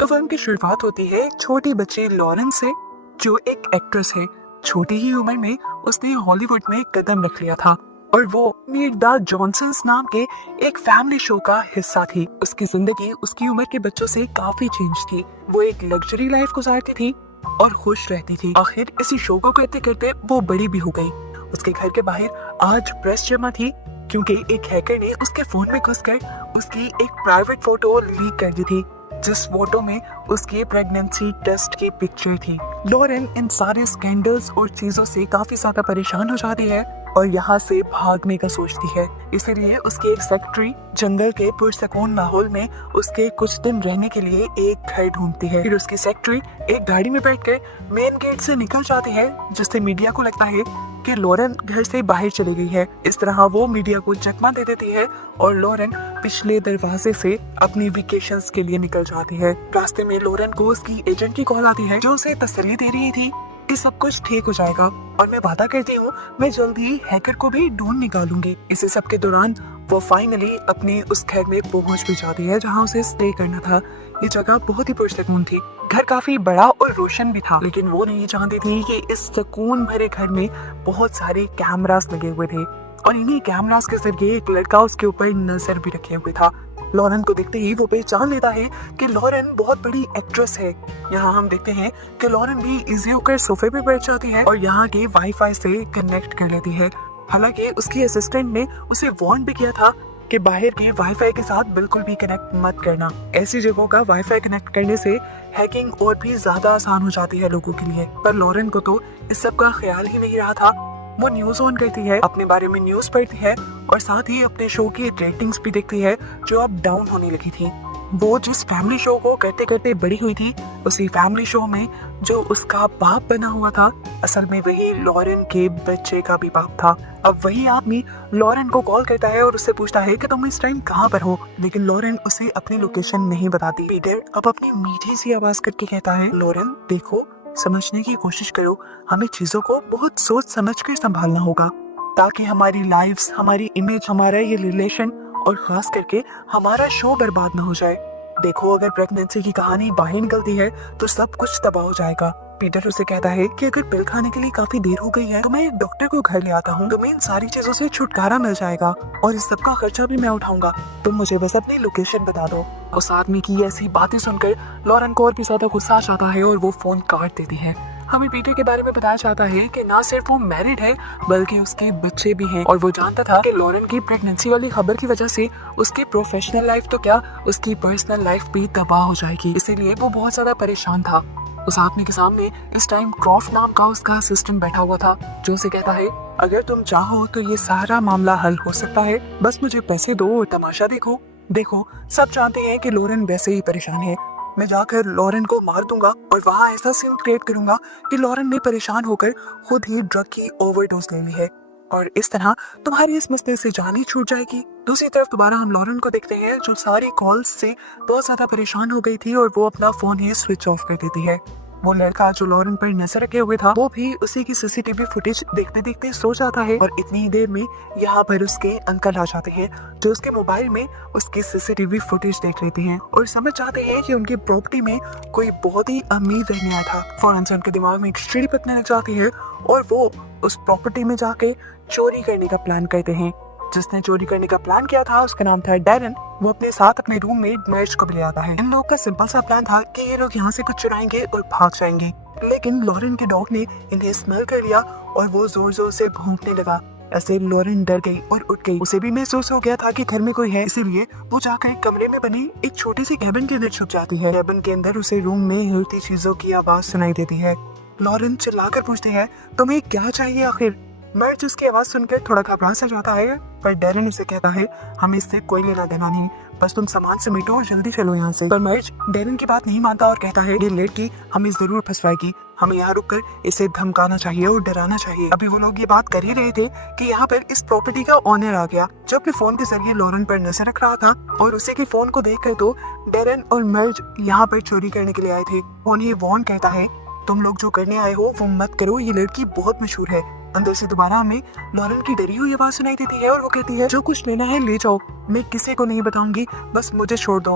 तो फिल्म की शुरुआत होती है एक छोटी बच्ची लॉरेन से, जो एक एक्ट्रेस है। छोटी ही उम्र में उसने हॉलीवुड में कदम रख लिया था और वो मीट द जॉनसन्स नाम के एक फैमिली शो का हिस्सा थी। उसकी जिंदगी उसकी उम्र के बच्चों से काफी चेंज थी। वो एक लग्जरी लाइफ गुजारती थी और खुश रहती थी। आखिर इसी शो को करते करते वो बड़ी भी हो गई। उसके घर के बाहर आज प्रेस जमा थी क्योंकि एक हैकर ने उसके फोन में घुसकर उसकी एक प्राइवेट फोटो लीक कर दी थी, जिस फोटो में उसके प्रेगनेंसी टेस्ट की पिक्चर थी। लॉरेन इन सारे स्कैंडल्स और चीजों से काफी ज्यादा परेशान हो जाती है और यहाँ से भागने का सोचती है। इसीलिए उसकी एक सेक्रेटरी जंगल के पुरसकून माहौल में उसके कुछ दिन रहने के लिए एक घर ढूंढती है। फिर उसकी सेक्रेटरी एक गाड़ी में बैठकर मेन गेट से निकल जाती है, जिससे मीडिया को लगता है कि लॉरेन घर से बाहर चली गई है। इस तरह वो मीडिया को चकमा दे देती है और लॉरेन पिछले दरवाजे से अपनी वेकेशंस के लिए निकल जाती है। रास्ते में लॉरेन को उसकी एजेंट की कॉल आती है, जो उसे तसल्ली दे रही थी कि सब कुछ ठीक हो जाएगा और मैं वादा करती हूँ मैं जल्दी ही हैकर को भी ढूंढ निकालूंगी। इसी सब के दौरान वो फाइनली अपने उस घर में पहुंच भी जाती है जहाँ उसे स्टे करना था। ये जगह बहुत ही पुरसकून थी। घर काफी बड़ा और रोशन भी था, लेकिन वो नहीं जानती थी कि इस सुकून भरे घर में बहुत सारे कैमरास लगे हुए थे और इन्हीं कैमरास के जरिए एक लड़का उसके ऊपर नजर भी रखे हुए था। लॉरेन को देखते ही वो पहचान लेता है कि लॉरेन बहुत बड़ी एक्ट्रेस है। यहाँ हम देखते हैं कि लॉरेन भी इजी होकर सोफे पे बैठ जाती है और यहाँ के वाईफाई से कनेक्ट कर लेती है। हालांकि उसकी असिस्टेंट ने उसे वार्न भी किया था कि बाहर के वाईफाई के साथ बिल्कुल भी कनेक्ट मत करना। ऐसी जगहों का वाईफाई कनेक्ट करने से हैकिंग और भी ज्यादा आसान हो जाती है लोगों के लिए। पर लॉरेन को तो इस सब का ख्याल ही नहीं रहा था। वो न्यूज ऑन करती है, अपने बारे में न्यूज पढ़ती है और साथ ही अपने शो की रेटिंग्स भी देखती है, जो अब डाउन होने लगी थी। वो जिस फैमिली शो को करते करते बड़ी हुई थी, उसी फैमिली शो में जो उसका बाप बना हुआ था, असल में वही लॉरेन के बच्चे का भी बाप था। अब वही आदमी लॉरेन को कॉल करता है और उससे पूछता है कि तुम इस टाइम कहाँ पर हो, लेकिन लॉरेन उसे अपनी लोकेशन नहीं बताती। पीटर अब अपनी मीठी सी आवाज करके कहता है, लॉरेन देखो, समझने की कोशिश करो, हमें चीजों को बहुत सोच समझ कर संभालना होगा ताकि हमारी लाइफ्स, हमारी इमेज, हमारा ये रिलेशन और खास करके हमारा शो बर्बाद ना हो जाए। देखो, अगर प्रेगनेंसी की कहानी बाहर निकलती है तो सब कुछ तबाह हो जाएगा। पीटर उसे कहता है कि अगर पिल खाने के लिए काफी देर हो गई है तो मैं एक डॉक्टर को घर ले आता हूँ, तुम्हें इन सारी चीजों से छुटकारा मिल जाएगा और इस सब का खर्चा भी मैं उठाऊंगा, तुम मुझे बस अपनी लोकेशन बता दो। उस आदमी की ऐसी बातें सुनकर लॉरेन को और भी ज्यादा गुस्सा आ जाता है और वो फोन काट देती है। हमें पीटर के बारे में बताया जाता है कि ना सिर्फ वो मैरिड है बल्कि उसके बच्चे भी हैं और वो जानता था कि लॉरेन की प्रेगनेंसी वाली खबर की वजह से उसकी प्रोफेशनल लाइफ तो क्या, उसकी पर्सनल लाइफ भी तबाह हो जाएगी। इसीलिए वो बहुत ज्यादा परेशान था। उस आदमी के सामने इस टाइम क्रॉफ्ट नाम का उसका असिस्टेंट बैठा हुआ था, जो उसे कहता है, अगर तुम चाहो तो ये सारा मामला हल हो सकता है, बस मुझे पैसे दो और तमाशा देखो। देखो, सब जानते हैं कि लॉरेन वैसे ही परेशान है। मैं जाकर लॉरेन को मार दूंगा और वहाँ ऐसा सीन क्रिएट करूंगा कि लॉरेन ने परेशान होकर खुद ही ड्रग की ओवरडोज ले ली है और इस तरह तुम्हारी इस मसले से जान ही छूट जाएगी। दूसरी तरफ दोबारा हम लॉरेन को देखते हैं, जो सारी कॉल्स से बहुत ज्यादा परेशान हो गई थी और वो अपना फोन ही स्विच ऑफ कर देती है। वो लड़का जो लॉरेन पर नजर रखे हुए था, वो भी उसी की सीसीटीवी फुटेज देखते देखते सो जाता है और इतनी देर में यहाँ पर उसके अंकल आ जाते हैं, जो उसके मोबाइल में उसकी सीसीटीवी फुटेज देख लेते हैं और समझ जाते हैं कि उनकी प्रॉपर्टी में कोई बहुत ही अमीर रहने आया था। फौरन से उनके दिमाग में एक चिड़ी पकने लग जाती है और वो उस प्रॉपर्टी में जाके चोरी करने का प्लान करते हैं। जिसने चोरी करने का प्लान किया था उसका नाम था डैरन। वो अपने साथ अपने रूममेट मर्ज को भी ले आता है। इन लोगों का सिंपल सा प्लान था कि ये लोग यहाँ से कुछ चुराएंगे और भाग जाएंगे, लेकिन लॉरेन के डॉग ने इन्हें स्मेल कर लिया और वो जोर जोर से भौंकने लगा। ऐसे लॉरेन डर गई और उठ गई। उसे भी महसूस हो गया था कि घर में कोई है, इसीलिए वो जाकर कमरे में बनी एक छोटी सी कैबिन के अंदर छुप जाती है। कैबिन के अंदर उसे रूम में हिलती चीजों की आवाज सुनाई देती है। लॉरेन चिल्लाकर पूछती है, तुम्हें क्या चाहिए आखिर? मर्ज उसकी आवाज सुनकर थोड़ा घबरा सा जाता है, पर डैरन उसे कहता है, हमें इससे कोई लेना देना नहीं, बस तुम सामान समेटो और जल्दी चलो यहाँ से। पर मर्ज डैरन की बात नहीं मानता और कहता है, ये लड़की हमें जरूर फंसवाएगी, हमें यहाँ रुककर इसे धमकाना चाहिए और डराना चाहिए। अभी वो लोग ये बात कर ही रहे थे कि यहाँ पर इस प्रॉपर्टी का ओनर आ गया, जो अपने फोन के जरिए लॉरेन पर नजर रख रहा था और उसी के फोन को देखकर तो डैरन और मर्ज यहाँ पर चोरी करने के लिए आए थे। उन्हें वार्न करता है, तुम लोग जो करने आए हो वो मत करो, ये लड़की बहुत मशहूर है। अंदर से दोबारा हमें लॉरेन की डरी हुई आवाज सुनाई देती है और वो कहती है, जो कुछ लेना है ले जाओ, मैं किसी को नहीं बताऊंगी, बस मुझे छोड़ दो।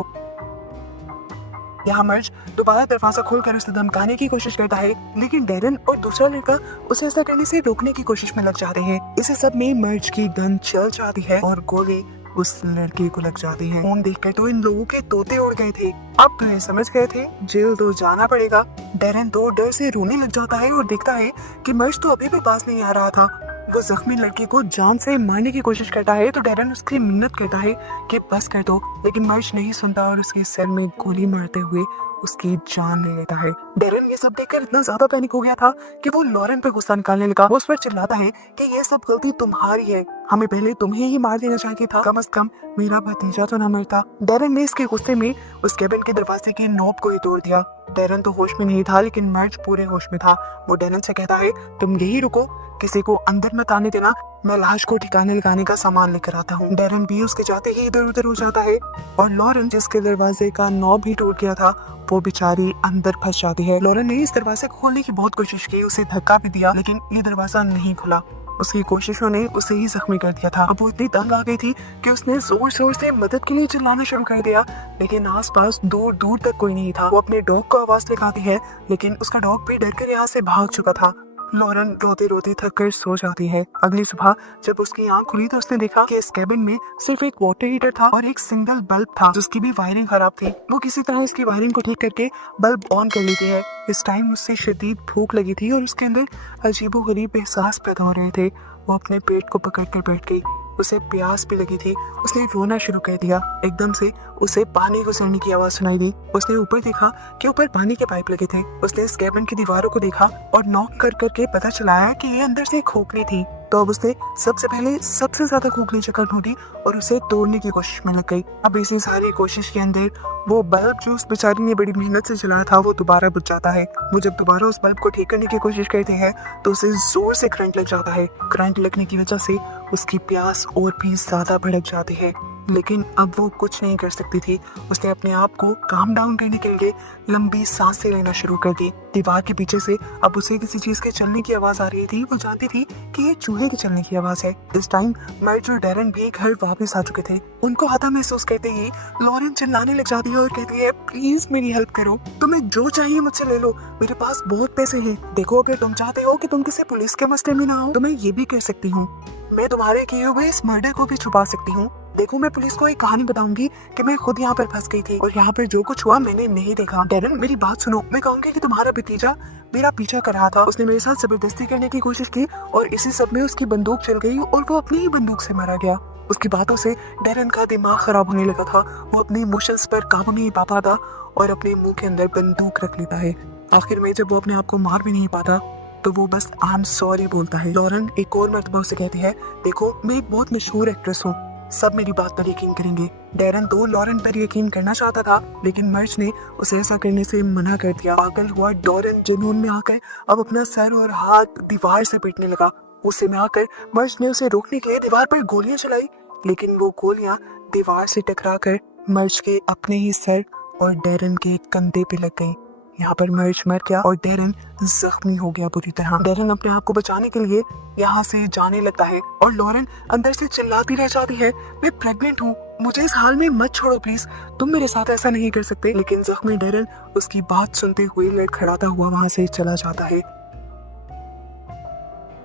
यहाँ मर्ज दोबारा दरवाजा खोलकर उसे धमकाने की कोशिश करता है, लेकिन डेरन और दूसरा लड़का उसे ऐसा करने से रोकने की कोशिश में लग जाते हैं। इसी सब में मर्ज की गन चल जाती है और गोली उस लड़के को लग जाती है। फोन देखकर तो इन लोगों के तोते उड़ गए थे। अब तो ये समझ गए थे जेल तो जाना पड़ेगा। डेरन तो डर से रोने लग जाता है और देखता है कि मर्ज तो अभी भी पास नहीं आ रहा था। वो जख्मी लड़के को जान से मारने की कोशिश करता है तो डेरन उसकी मिन्नत करता है कि बस कर दो, लेकिन मर्ज नहीं सुनता और उसके सिर में गोली मारते हुए उसकी जान ले लेता है। डेरन ये सब देखकर इतना ज्यादा पैनिक हो गया था कि वो लॉरेन पे गुस्सा निकालने लगा। वो उस पर चिल्लाता है कि ये सब गलती तुम्हारी है, हमें पहले तुम्हें ही मार देना चाहिए था, कम से कम मेरा भतीजा तो न मरता। डेरन ने इसके गुस्से में उस केबिन के दरवाजे की नॉब को ही तोड़ दिया। डेरन तो होश में नहीं था, लेकिन मर्ज पूरे होश में था। वो डेरन से कहता है, तुम यही रुको, किसी को अंदर मत आने देना, मैं लाश को ठिकाने लगाने का सामान लेकर आता हूँ। डेरन भी उसके जाते ही इधर उधर हो जाता है और लॉरेन जिसके दरवाजे का नॉब भी टूट गया था वो बेचारी अंदर फंस जाती है। लॉरेन ने इस दरवाजे को खोलने की बहुत कोशिश की, उसे धक्का भी दिया, लेकिन ये दरवाजा नहीं खुला। उसकी कोशिशों ने उसे ही जख्मी कर दिया था। अब वो इतनी तंग आ गई थी कि उसने जोर जोर से मदद के लिए चिल्लाना शुरू कर दिया, लेकिन आसपास दूर दूर तक कोई नहीं था। वो अपने डॉग को आवाज लगाती है, लेकिन उसका डॉग भी डर कर यहाँ से भाग चुका था। लॉरेन रोते रोते थक कर सो जाती है। अगली सुबह जब उसकी आंख खुली तो उसने देखा कि इस कैबिन में सिर्फ एक वाटर हीटर था और एक सिंगल बल्ब था जिसकी भी वायरिंग खराब थी। वो किसी तरह इसकी वायरिंग को ठीक करके बल्ब ऑन कर लेती है। इस टाइम उससे शदीद भूख लगी थी और उसके अंदर अजीबोगरीब एहसास पैदा हो रहे थे। वो अपने पेट को पकड़ कर बैठ गई। उसे प्यास भी लगी थी। उसने रोना शुरू कर दिया। एकदम से उसे पानी गुजरने की आवाज सुनाई दी। उसने ऊपर देखा कि ऊपर पानी के पाइप लगे थे। उसने इस कैबिन की दीवारों को देखा और नॉक कर करके पता चलाया कि ये अंदर से खोखली थी। तो अब उसने सबसे पहले सबसे ज्यादा खोखली जगह ढूंढी और उसे तोड़ने की कोशिश में लग गई। अब इसी सारी कोशिश के अंदर वो बल्ब जो उस बेचारी ने बड़ी मेहनत से जलाया था वो दोबारा बुझ जाता है। वो जब दोबारा उस बल्ब को ठीक करने की कोशिश करते हैं तो उसे जोर से करंट लग जाता है। करंट लगने की वजह से उसकी प्यास और भी ज्यादा भड़क जाती है, लेकिन अब वो कुछ नहीं कर सकती थी। उसने अपने आप को काम डाउन करने के लिए लंबी सांसें लेना शुरू कर दी। दीवार के पीछे से अब उसे किसी चीज के चलने की आवाज आ रही थी। वो जानती थी कि ये चूहे के चलने की आवाज है। इस टाइम मर्ज और डेरन भी घर वापस आ चुके थे। उनको आता महसूस करते ही लॉरेन चिल्लाने लग जाती है और कहती है, प्लीज मेरी हेल्प करो, तुम्हें जो चाहिए मुझसे ले लो, मेरे पास बहुत पैसे हैं। देखो अगर तुम चाहते हो कि तुम किसी पुलिस के मसले में ना हो तो मैं ये भी कर सकती हूँ। मैं तुम्हारे किए हुए इस मर्डर को भी छुपा सकती हूँ। देखो मैं पुलिस को एक कहानी बताऊंगी कि मैं खुद यहाँ पर फंस गई थी और यहाँ पर जो कुछ हुआ मैंने नहीं देखा। डेरन मेरी बात सुनो, मैं कहूंगी कि तुम्हारा भतीजा मेरा पीछा कर रहा था। उसने मेरे साथ जबरदस्ती करने की कोशिश की और इसी सब में उसकी बंदूक चल गई और वो अपनी ही बंदूक से मारा गया। उसकी बातों से डेरन का दिमाग खराब होने लगा था। वो अपने इमोशंस पर काबू नहीं पाता था और अपने मुंह के अंदर बंदूक रख लेता है। आखिर में जब वो अपने आप को मार भी नहीं पाता तो वो बस आई एम सॉरी बोलता है। लॉरेन एक और मर्तबा उसे कहती है, देखो मैं एक बहुत मशहूर एक्ट्रेस हूँ, सब मेरी बात पर यकीन करेंगे। डेरन तो लॉरेन पर यकीन करना चाहता था, लेकिन मर्ज ने उसे ऐसा करने से मना कर दिया। पागल हुआ डॉरेन जुनून में आकर अब अपना सर और हाथ दीवार से पीटने लगा। गुस्से में आकर मर्ज ने उसे रोकने के लिए दीवार पर गोलियां चलाई, लेकिन वो गोलियां दीवार से टकरा कर मर्ज के अपने ही सर और डेरन के कंधे पे लग गई। यहाँ पर मर्ज मर गया और डेरन जख्मी हो गया बुरी तरह। डेरन अपने आप को बचाने के लिए यहाँ से जाने लगता है और लॉरेन अंदर से चिल्लाती रह जाती है, मैं प्रेग्नेंट हूँ, मुझे इस हाल में मत छोड़ो प्लीज, तुम मेरे साथ ऐसा नहीं कर सकते। लेकिन जख्मी डेरन उसकी बात सुनते हुए लड़खड़ाता हुआ वहाँ से चला जाता है।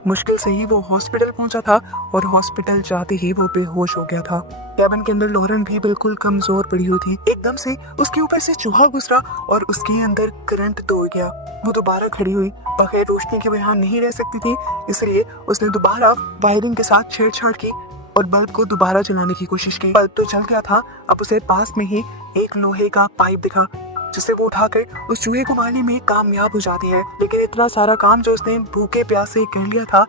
मुश्किल से ही वो हॉस्पिटल पहुंचा था और हॉस्पिटल जाते ही वो बेहोश हो गया था। कैबिन के अंदर लॉरेन भी बिल्कुल कमजोर पड़ी हुई थी। एकदम से उसके ऊपर से चूहा गुजरा और उसके अंदर करंट दौड़ गया। वो दोबारा खड़ी हुई, बगैर रोशनी के वहाँ नहीं रह सकती थी, इसलिए उसने दोबारा वायरिंग के साथ छेड़छाड़ की और बल्ब को दोबारा जलाने की कोशिश की। बल्ब तो जल गया था। अब उसे पास में ही एक लोहे का पाइप दिखा जिसे वो उठाकर उस चूहे को मारने में कामयाब हो जाती है। लेकिन इतना सारा काम जो उसने भूखे प्यासे कर लिया था,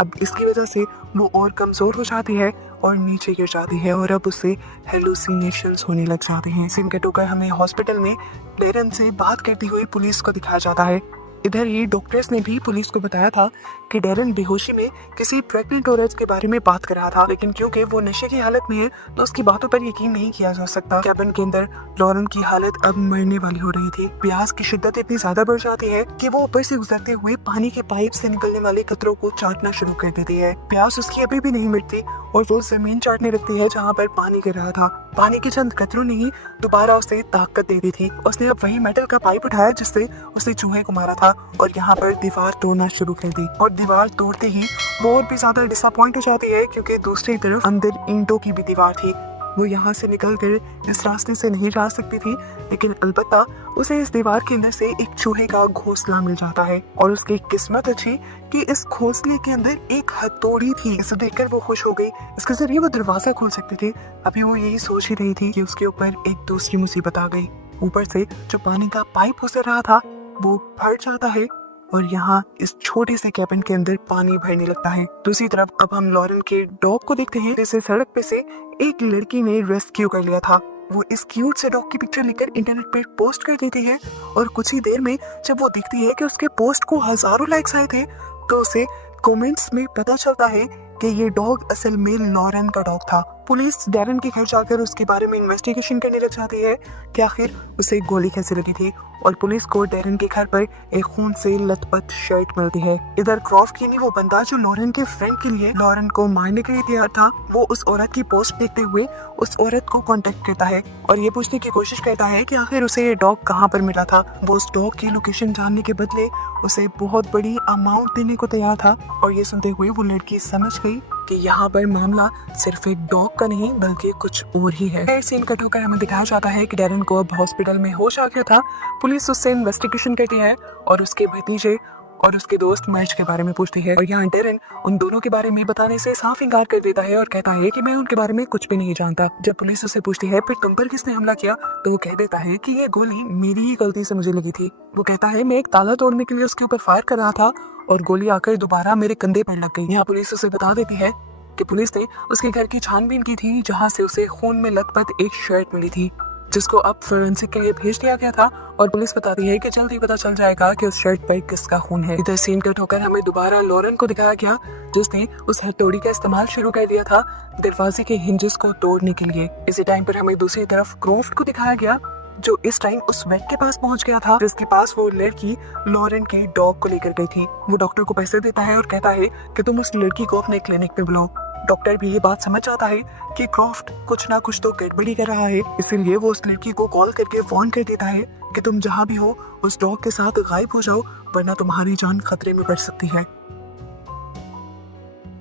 अब इसकी वजह से वो और कमजोर हो जाती है और नीचे गिर जाती है और अब उसे हेलुसिनेशंस होने लग जाते हैं। सीन कट होकर हमें हॉस्पिटल में डेरन से बात करती हुई पुलिस को दिखाया जाता है। इधर ही डॉक्टर्स ने भी पुलिस को बताया था कि डेरन बेहोशी में किसी प्रेग्नेंट औरत के बारे में बात कर रहा था, लेकिन क्योंकि वो नशे की हालत में है तो उसकी बातों पर यकीन नहीं किया जा सकता। कैबिन के अंदर लॉरेन की हालत अब मरने वाली हो रही थी। प्यास की शिद्दत इतनी ज्यादा बढ़ जाती है कि वो ऊपर से गुजरते हुए पानी के पाइप से निकलने वाले कतरों को चाटना शुरू कर देती है। प्यास उसकी अभी भी नहीं मिटती और वो जमीन चाटने लगती है जहाँ पर पानी गिर रहा था। पानी के चंद कतरों ने ही दोबारा उसे ताकत दे दी थी। उसने अब वही मेटल का पाइप उठाया जिससे उसने चूहे को मारा था और यहाँ पर दीवार तोड़ना शुरू कर दी। और दीवार तोड़ते ही वो और भी ज्यादा डिसअपॉइंट हो जाती है क्योंकि दूसरी तरफ अंदर ईंटों की भी दीवार थी। वो यहाँ से निकल कर इस रास्ते से नहीं जा सकती थी, लेकिन अलबत्ता उसे इस दीवार के अंदर से एक चूहे का घोंसला मिल जाता है और उसकी किस्मत अच्छी कि इस घोंसले के अंदर एक हथौड़ी थी। इसे देखकर वो खुश हो गई, इसके जरिए वो दरवाजा खोल सकती थी। अभी वो यही सोच ही रही थी कि उसके ऊपर एक दूसरी मुसीबत आ गई। ऊपर से जो पानी का पाइप गुजर रहा था वो फट जाता है और यहाँ इस छोटे से कैबिन के अंदर पानी भरने लगता है। दूसरी तरफ अब हम लॉरेन के डॉग को देखते हैं जिसे सड़क पे से एक लड़की ने रेस्क्यू कर लिया था। वो इस क्यूट से डॉग की पिक्चर लेकर इंटरनेट पर पोस्ट कर देती है और कुछ ही देर में जब वो देखती है कि उसके पोस्ट को हजारों लाइक्स आए थे तो उसे कमेंट्स में पता चलता है कि ये डॉग असल में लॉरेन का डॉग था। पुलिस डैरन के घर जाकर उसके बारे में इन्वेस्टिगेशन करने लग जाती है कि आखिर उसे गोली कैसे लगी थी और पुलिस को डैरन के घर पर एक खून से लथपथ शर्ट मिलती है। इधर क्रॉफ्ट की वो बंदा जो लॉरेन के फ्रेंड के लिए लॉरेन को मारने के लिए तैयार था, वो उस औरत की पोस्ट देखते हुए उस औरत को कांटेक्ट करता है और ये पूछने की कोशिश करता है कि आखिर उसे ये डॉग कहाँ पर मिला था। वो उस डॉग की लोकेशन जानने के बदले उसे बहुत बड़ी अमाउंट देने को तैयार था और ये सुनते हुए वो लड़की समझ गई कि यहाँ पर मामला सिर्फ एक डॉग का नहीं बल्कि कुछ और ही है। सीन कट होकर हमें दिखाया जाता है कि डैरन को अब हॉस्पिटल में होश आ गया था। पुलिस उससे इन्वेस्टिगेशन करती है और उसके भतीजे और उसके दोस्त मर्ज के बारे में पूछती है और यहाँ डैरन उन दोनों के बारे में बताने से साफ इनकार कर देता है और कहता है कि मैं उनके बारे में कुछ भी नहीं जानता। जब पुलिस उससे पूछती है फिर तुम पर किसने हमला किया, तो वो कह देता है कि ये गोली मेरी ही गलती से मुझे लगी थी। वो कहता है मैं एक ताला तोड़ने के लिए उसके ऊपर फायर कर रहा था और गोली आकर दोबारा मेरे कंधे पर लग गई। यहाँ पुलिस उसे बता देती है कि पुलिस ने उसके घर की छानबीन की थी जहाँ से उसे खून में लथपथ एक शर्ट मिली थी जिसको अब फोरेंसिक के लिए भेज दिया गया था और पुलिस बताती है कि जल्द ही पता चल जाएगा कि उस शर्ट पर किसका खून है। इधर सीन कट होकर हमें दोबारा लॉरेन को दिखाया गया जिसने उस हथौड़ी का इस्तेमाल शुरू कर दिया था दरवाजे के हिंजेस को तोड़ने के लिए। इसी टाइम पर हमें दूसरी तरफ क्रॉफ्ट को दिखाया गया जो इस टाइम उस वेट के पास पहुंच गया था जिसके पास वो लड़की लॉरेन के डॉग को लेकर गई थी। वो डॉक्टर को पैसे देता है और कहता है कि तुम उस लड़की को अपने क्लिनिक पे बुलाओ। डॉक्टर भी ये बात समझ जाता है कि क्रॉफ्ट कुछ ना कुछ तो गड़बड़ी कर रहा है, इसीलिए वो उस लड़की को कॉल करके फोन कर देता है कि तुम जहाँ भी हो उस डॉग के साथ गायब हो जाओ वरना तुम्हारी जान खतरे में पड़ सकती है।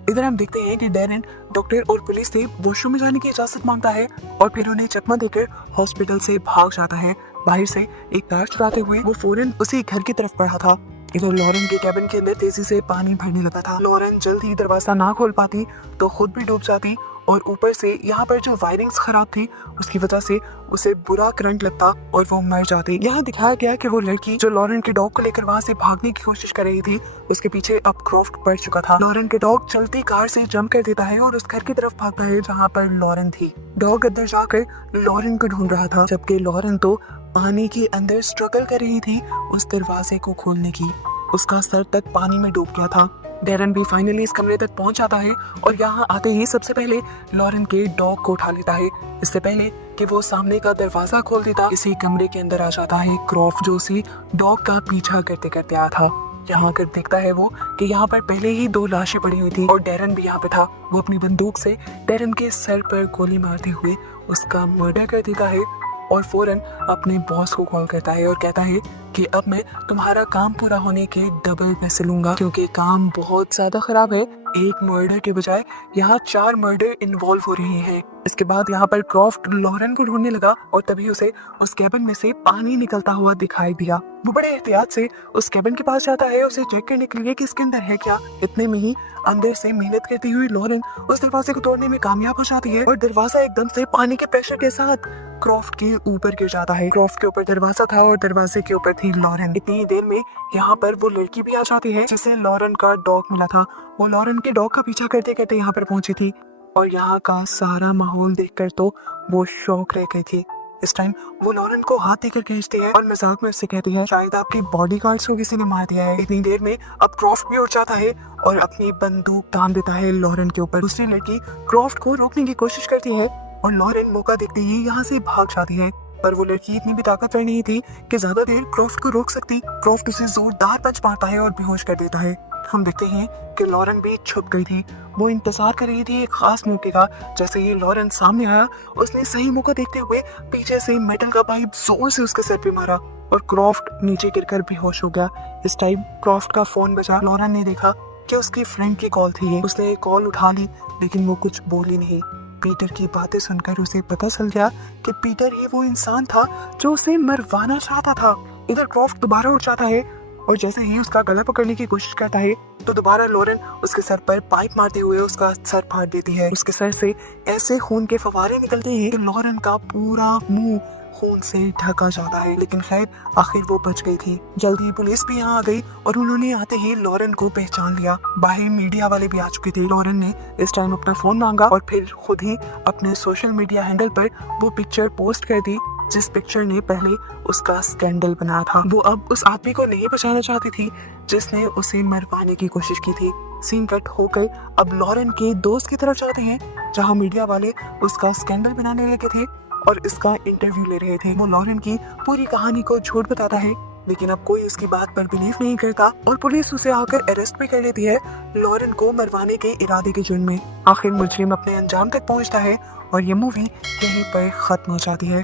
इधर हम देखते हैं कि डैरन डॉक्टर और पुलिस से वॉशरूम में जाने की इजाजत मांगता है और फिर उन्हें चकमा देकर हॉस्पिटल से भाग जाता है। बाहर से एक कार चलाते हुए वो फौरन उसी घर की तरफ बढ़ा था। इधर लॉरेन के कैबिन के अंदर तेजी से पानी भरने लगा था। लॉरेन जल्द ही दरवाजा ना खोल पाती तो खुद भी डूब जाती और ऊपर से यहाँ पर जो वायरिंग्स खराब थी उसकी वजह से उसे बुरा करंट लगता और वो मर जाती। यहाँ दिखाया गया कि वो लड़की जो लॉरेन के डॉग को लेकर वहाँ से भागने की कोशिश कर रही थी उसके पीछे अब क्रॉफ्ट पड़ चुका था। लॉरेन के डॉग चलती कार से जंप कर देता है और उस घर की तरफ भागता है जहाँ पर लॉरेन थी। डॉग अंदर जाकर लॉरेन को ढूंढ रहा था जबकि लॉरेन तो पानी के अंदर स्ट्रगल कर रही थी उस दरवाजे को खोलने की। उसका सर तक पानी में डूब गया था। डैरन भी फाइनली इस कमरे तक पहुंच जाता है और यहाँ आते ही सबसे पहले लॉरेन के डॉग को उठा लेता है। इससे पहले कि वो सामने का दरवाजा खोल देता इसी कमरे के अंदर आ जाता है क्रॉफ्ट जो उसी डॉग का पीछा करते करते आया था। यहाँ कर देखता है वो कि यहाँ पर पहले ही 2 लाशें पड़ी हुई थी और डैरन भी यहाँ पे था। वो अपनी बंदूक से डैरन के सर पर गोली मारते हुए उसका मर्डर कर देता है और फौरन अपने बॉस को कॉल करता है और कहता है कि अब मैं तुम्हारा काम पूरा होने के डबल पैसे लूंगा क्योंकि काम बहुत ज्यादा खराब है। एक मर्डर के बजाय यहाँ 4 मर्डर इन्वॉल्व हो रहे हैं। इसके बाद यहाँ पर क्रॉफ्ट लॉरेन को ढूंढने लगा और तभी उसे उस कैबिन में से पानी निकलता हुआ दिखाई दिया। वो बड़े एहतियात से उस कैबिन के पास जाता है उसे चेक करने के लिए कि इसके अंदर है क्या। इतने में ही अंदर से मेहनत करती हुई लॉरेन उस दरवाजे को तोड़ने में कामयाब हो जाती है और दरवाजा एकदम से पानी के प्रेशर के साथ क्रॉफ्ट के ऊपर गिर जाता है। क्रॉफ्ट के ऊपर दरवाजा था और दरवाजे के ऊपर थी लॉरेन। इतनी ही देर में यहाँ पर वो लड़की भी आ जाती है जिसे लॉरेन का डॉग मिला था। वो लॉरेन के डॉग का पीछा करते करते यहाँ पर पहुंची थी और यहाँ का सारा माहौल देखकर तो वो शौक रह गई थी। इस टाइम वो लॉरेन को हाथ देकर खींचती है और मजाक में उससे कहती है शायद आपके बॉडीगार्ड्स को किसी ने मार दिया है। इतनी देर में अब क्रॉफ्ट भी उठ जाता है और अपनी बंदूक तान देता है लॉरेन के ऊपर। दूसरी लड़की क्रॉफ्ट को रोकने की कोशिश करती है और लॉरेन मौका देखते ही यहाँ से भाग जाती है पर वो लड़की इतनी भी ताकतवर नहीं थी कि ज्यादा देर क्रॉफ्ट को रोक सकती। क्रॉफ्ट उसे जोरदार पंच मारता है और बेहोश कर देता है। हम देखते हैं कि लॉरेन भी छुप गई थी। वो इंतजार कर रही थी एक खास मौके का। जैसे ही लॉरेन सामने आया, उसने सही मौका देखते हुए पीछे से मेटल का पाइप जोर से उसके सर पे मारा और क्रॉफ्ट नीचे गिरकर बेहोश हो गया। इस टाइम क्रॉफ्ट का फोन बजा। लॉरेन ने देखा कि उसकी फ्रेंड की कॉल थी। उसने कॉल उठा ली, लेकिन वो कुछ बोली नहीं। पीटर की बातें सुनकर उसे पता चल गया कि पीटर ही वो इंसान था जो उसे मरवाना चाहता था। इधर क्रॉफ्ट दोबारा उठ जाता है और जैसे ही उसका गला पकड़ने की कोशिश करता है तो दोबारा लॉरेन उसके सर पर पाइप मारते हुए उसका सर फाड़ देती है। उसके सर से ऐसे खून के फवारे निकलते हैं कि लॉरेन का पूरा मुंह खून से ढका जाता है। लेकिन खैर आखिर वो बच गई थी। जल्दी पुलिस भी यहाँ आ गई और उन्होंने आते ही लॉरेन को पहचान लिया। बाहर मीडिया वाले भी आ चुके थे। लॉरेन ने इस टाइम अपना फोन मांगा और फिर खुद ही अपने सोशल मीडिया हैंडल पर वो पिक्चर पोस्ट कर दी जिस पिक्चर ने पहले उसका स्कैंडल बनाया था। वो अब उस आदमी को नहीं बचाना चाहती थी जिसने उसे मरवाने की कोशिश की थी। सीन कट होकर अब लॉरेन के दोस्त की तरफ जाते हैं जहां मीडिया वाले उसका स्कैंडल बनाने लगे थे और इसका इंटरव्यू ले रहे थे। वो लॉरेन की पूरी कहानी को झूठ बताता है, लेकिन अब कोई उसकी बात पर बिलीव नहीं करता और पुलिस उसे आकर अरेस्ट भी कर लेती है लॉरेन को मरवाने के इरादे के जुर्म में। आखिर मुजरिम अपने अंजाम तक पहुंचता है और ये मूवी यहीं पर खत्म हो जाती है।